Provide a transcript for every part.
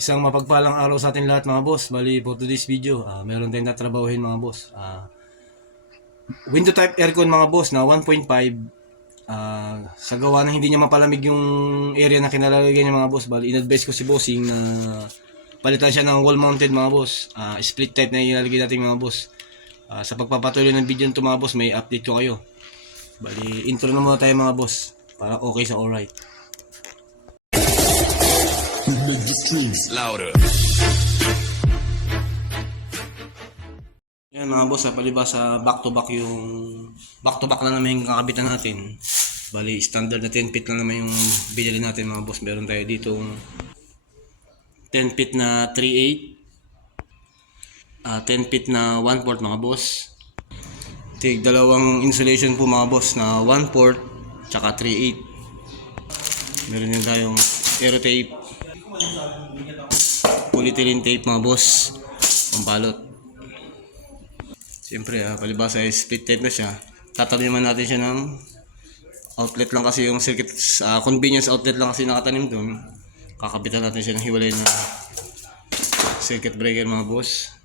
Isang mapagpalang araw sa atin lahat mga boss. Bali for today's video, meron tayong tatrabahuhin mga boss. Window type aircon mga boss na 1.5. Sa gawa na hindi niya mapalamig yung area na kinalalagyan niya mga boss. Bali in-advise ko si bossing na palitan siya ng wall mounted mga boss. Split type na ilalagay natin mga boss. Sa pagpapatuloy ng video nito mga boss, may update ko kayo. Bali intro na muna tayo mga boss para okay sa alright. Make the streams louder. Yan mga boss, palibas sa back to back lang naman yung kakabitan natin. Bali standard na 10 feet lang naman yung binili natin mga boss. Meron tayo dito 10 feet na 3/8, 10 feet na 1/4 mga boss. Tig dalawang insulation po mga boss na 1/4 tsaka 3/8. Meron din tayong aero tape, polyethylene tape mga boss, pampalot. Siyempre palibasa ay split tape na siya. Tatanim naman natin siya ng outlet lang kasi yung circuit, convenience outlet lang kasi nakatanim doon. Kakabitan natin siya ng hiwalay na circuit breaker mga boss.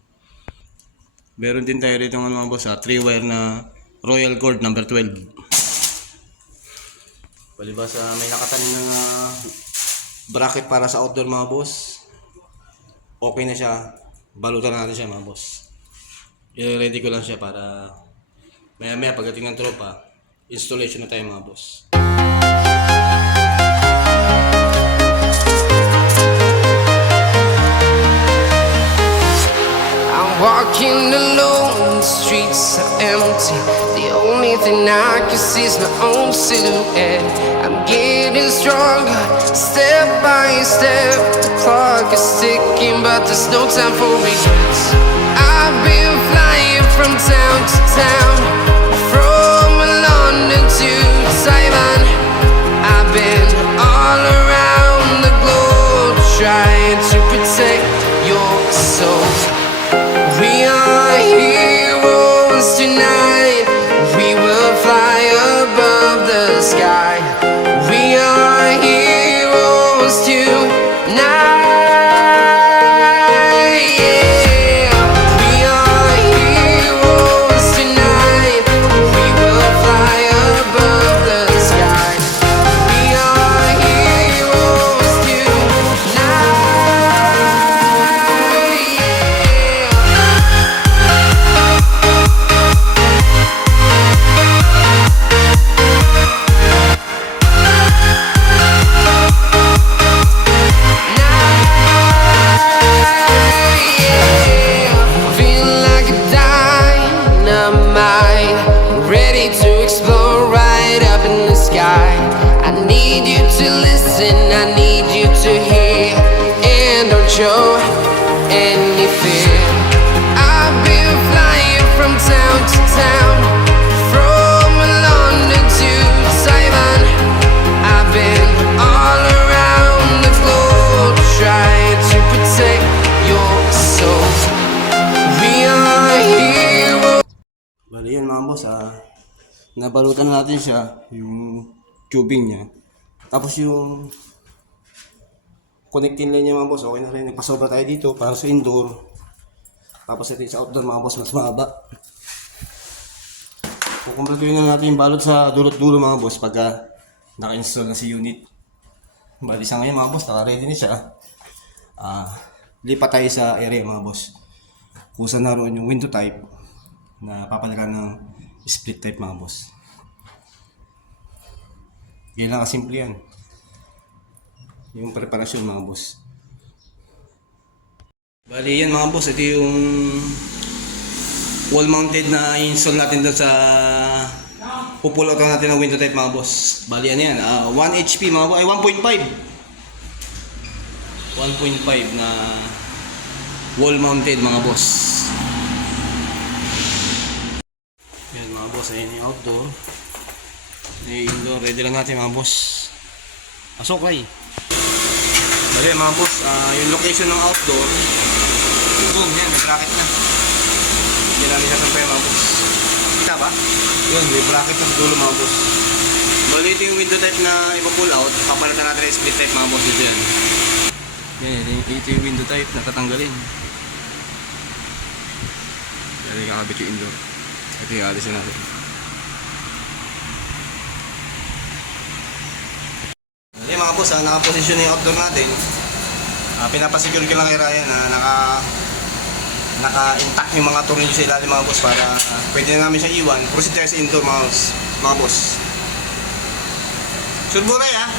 Meron din tayo rito mga boss, 3 wire na Royal Cord number 12. Palibasa may nakatanim na bracket para sa outdoor mga boss. Okay na siya. Balutan natin siya mga boss. I-ready ko lang siya para maya pagdating ng tropa, installation na tayo mga boss. I'm walking alone, the streets are empty. The only thing I can see is my own silhouette. I'm getting stronger, step by step. The clock is ticking, but there's no time for regrets. I've been flying from town to town, from London to Taiwan. I've been all around the globe, trying to protect your soul. We are heroes tonight. We will fly above the sky. We are heroes tonight. Yeah. We are heroes tonight. We will fly above the sky. We are heroes tonight. Feel like a dynamite, ready to explode right up in the sky. I need you to listen, I need you to hear, and don't show any fear. I've been flying from town to town, from London to Taiwan. I've been all around the globe, trying to protect your soul. We are heroes. Bali yan mga boss, nabalutan natin siya, yung tubing niya. Tapos yung connecting line niya mga boss, okay na rin. Nagpasobra tayo dito para sa indoor. Tapos ito sa outdoor mga boss, mas mahaba. Kukumpletuhin na natin yung balot sa dulot-dulo mga boss pagka naka-install na si unit. Bali sa ngayon mga boss, naka-ready na siya. Lipat tayo sa area mga boss, kung saan naroon yung window type na papalitan ng split type mga boss. Yan lang kasimple yan, yung preparasyon mga boss. Bali yan mga boss, ito yung wall mounted na install natin doon sa pupull out natin ng window type mga boss. Bali ano yan, 1 HP mga boss, ay 1.5 na wall mounted mga boss. Yan mga boss, ayan yung outdoor. Yung indoor, ready lang natin mga boss. Pasok ay. Bali mga boss, yung location ng outdoor, boom, yan, may bracket na. Hindi namin sasampay mga boss. Kita ba? Yun, may bracket na sa dulo mga boss. Bali ito yung window type na ipa-pull out, papalitan natin yung split type mga boss dito yan. Yan, ito yung window type na tatanggalin. Yan yung kakabit yung indoor. Ito yung alisin natin. Yan mga boss, nakaposisyon na yung outdoor natin. Pinapasecure ko lang kay Ryan na naka-intact yung mga tornilyo sa ilalim mga boss para pwede na namin siya iwan. Proceed tayo sa indoor mga boss. Sure mo Ray ha?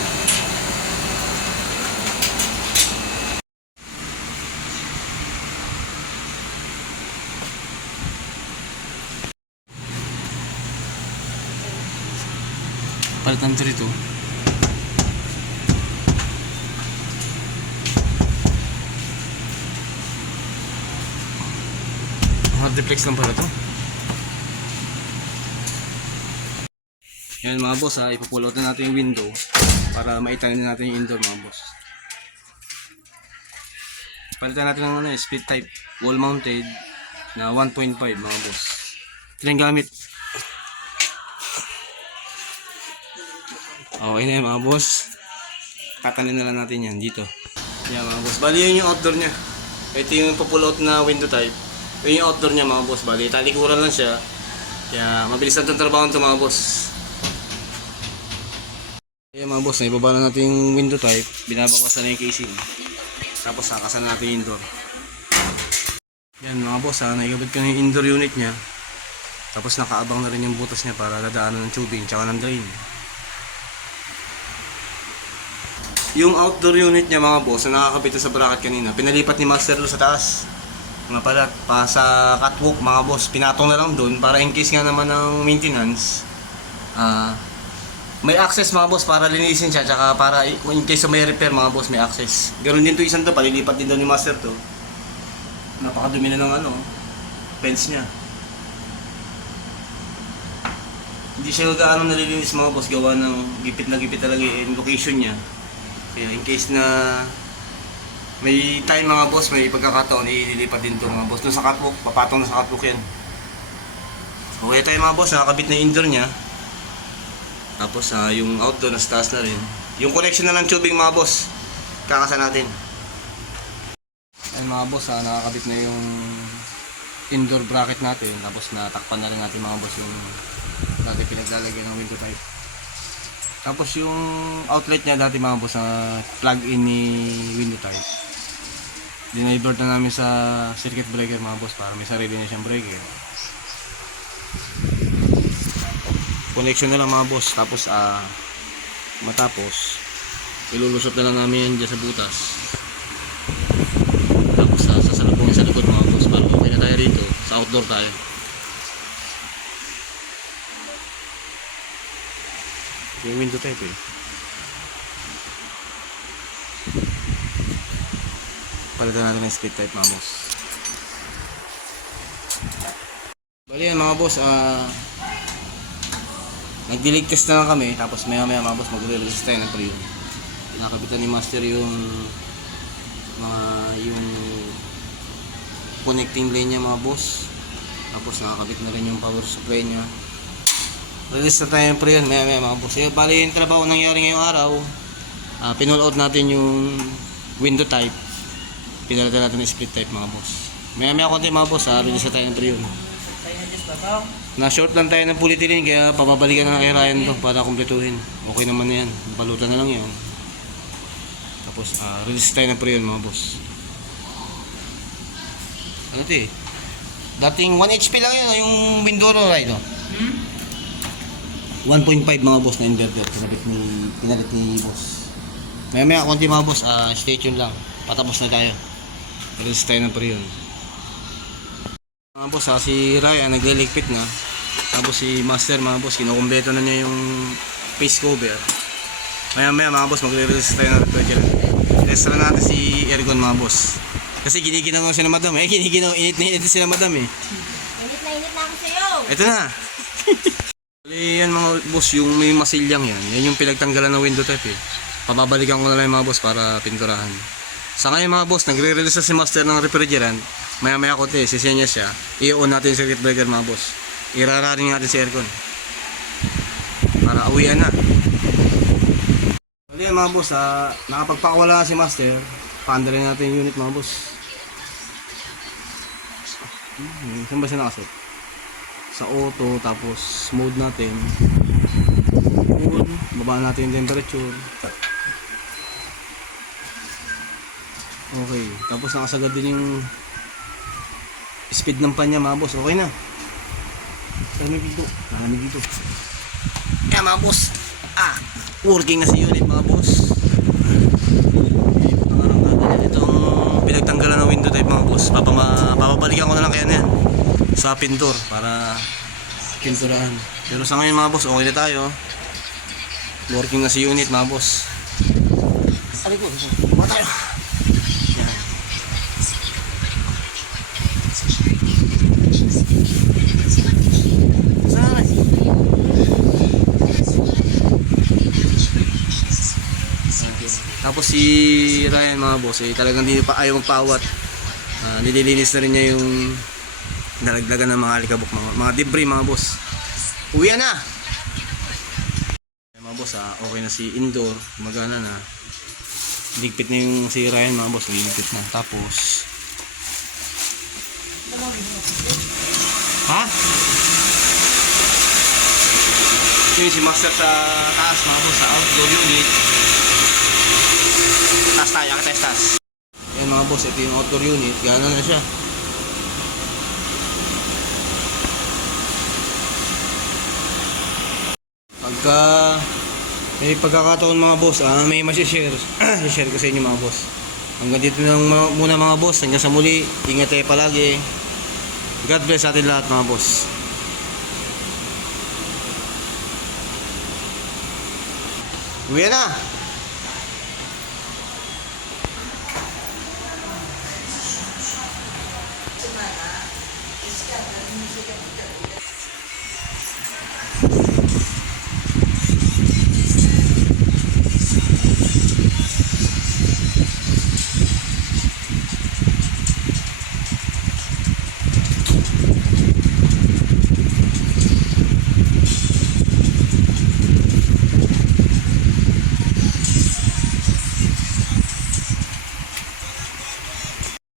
Palitan ito rito. Hardiplex lang pala to. Yan mga boss ha, ipupull out na natin yung window para maitanin natin yung indoor mga boss. Palitan natin ng split type wall mounted na 1.5 mga boss. Ito yung gamit. Okay na yun mga boss. Tatanin na lang natin yan dito. Yan mga boss. Bali yun yung outdoor nya. Ito yung pull out na window type. Yun yung outdoor nya mga boss. Bali talikuran lang siya. Kaya mabilis lang itong trabaho ito mga boss. Yan mga boss. Naibaba na natin yung window type. Binabakasan na yung casing. Tapos nakasan na natin yung indoor. Yan mga boss ha. Naigabit ko na yung indoor unit nya. Tapos nakaabang na rin yung butas nya para dadaanan ng tubing tsaka ng drain. Yung outdoor unit niya mga boss na nakakabit sa bracket kanina, pinalipat ni Master doon sa taas. Mga pala, pa sa catwalk mga boss, pinatong na lang doon para in case nga naman ng maintenance, may access mga boss para linisin siya, tsaka para in case may repair mga boss, may access. Ganoon din to isang to, palilipat din doon ni Master to. Napakadumi na ng fence niya. Hindi siya gaano nalilinis mga boss, gawa ng gipit na gipit talaga yung location niya. Kaya in case na may time mga boss, may pagkakataon, ililipat din ito mga boss. Doon sa catwalk, papatong na sa catwalk yan. Okay tayo mga boss, nakakabit na yung indoor nya. Tapos yung outdoor, nasa taas na rin. Yung connection na ng tubing mga boss, kakasan natin. Ayun mga boss, nakakabit na yung indoor bracket natin. Tapos natakpan na rin natin mga boss yung dati pinaglalagyan ng window type. Tapos yung outlet niya dati mga boss na plug-in ni window type. Dinivert na namin sa circuit breaker mga boss para may sarili na siyang breaker. Connection na lang mga boss. Tapos matapos ilulusot na lang namin yan dyan sa butas. Tapos sasalubungin sa likod mga boss para okay na tayo rito. Sa outdoor tayo. Yung window type palitan natin ng split type mga boss. Bali yan mga boss, nag-delete test na lang kami. Tapos maya maya mga boss magre-release tayo ng pre-un. Pinakabitan ni Master yung yung connecting line nya mga boss. Tapos nakakabit na rin yung power supply nya. Release na tayo yung pre-un maya maya mga boss. Bali yung trabaho nangyari ngayong araw, pinull out natin yung window type. Pinalitan natin ng split type mga boss. Maya maya konti mga boss, release na tayo ng pre-un. Na-short lang tayo ng polyethylene kaya papabalikan na kay Ryan to para kumpletuhin. Okay naman na yan, balutan na lang yan. Tapos release tayo ng pre-un mga boss. Ano ito eh? Dating 1 HP lang yun, yung window roll right o? 1.5 mga boss na inverter, pinalit ni boss. Maya maya konti mga boss, stay tuned lang. Patapos na tayo. Release tayo ng pre-un. Mga boss si Ryan nagliligpit na. Tapos si Master mga boss, kinukumpleto na niya yung face cover. Maya maya mga boss, magre-release tayo ng refrigerant. Test na natin si Ergon mga boss. Kasi giniginaw siya ng madam init na init sila madam eh. Init na ako sa'yo. Ito na. Bali yan mga boss, yung may masilyang yan. Yan yung pinagtanggalan ng window type eh. Pababalikan ko na lang mga boss para pinturahan. Sa ngayon mga boss, nagre-release na si Master ng refrigerant. Maya maya konti, sisenya siya. I-on natin yung circuit breaker mga boss. Irararing natin si aircon. Para awian na. Bali yan mga boss, nakapagpakawala na si Master. Paandar natin yung unit mga boss. Saan ba siya nakaset? Sa auto, tapos mode natin. Baba natin yung temperature. Okay, tapos nakasagad din yung speed ng panya mga boss. Okay na. Dami dito. Dami dito. Kaya mga boss, working na si unit mga boss. Itong pinagtanggalan ng window type mga boss, papabalikan ko na lang kaya na yan sa pintor para pinturahan. Pero sa ngayon mga boss, okay na tayo. Working na si unit mga boss. Aray ko, baka tayo. Yan. Saan? Tapos si Ryan mga boss, talagang hindi pa ayaw magpawat. Nililinis na rin niya yung nalaglagan ng mga alikabok, mga debris mga boss. Uwi na! Mga boss, okay na si indoor, gumagana na. Ligpit na yung si Ryan mga boss, ligpit na. Tapos yun si Master sa taas mga boss, sa outdoor unit. Taas tayo, taas. Ayan mga boss, ito yung outdoor unit, gana na siya. Pagka may pagkakataon mga boss, may masishare i-share ko sa inyo mga boss. Hanggang dito lang muna mga boss, hanggang sa muli, ingat tayo palagi. God bless sa atin lahat mga boss. Uwi na!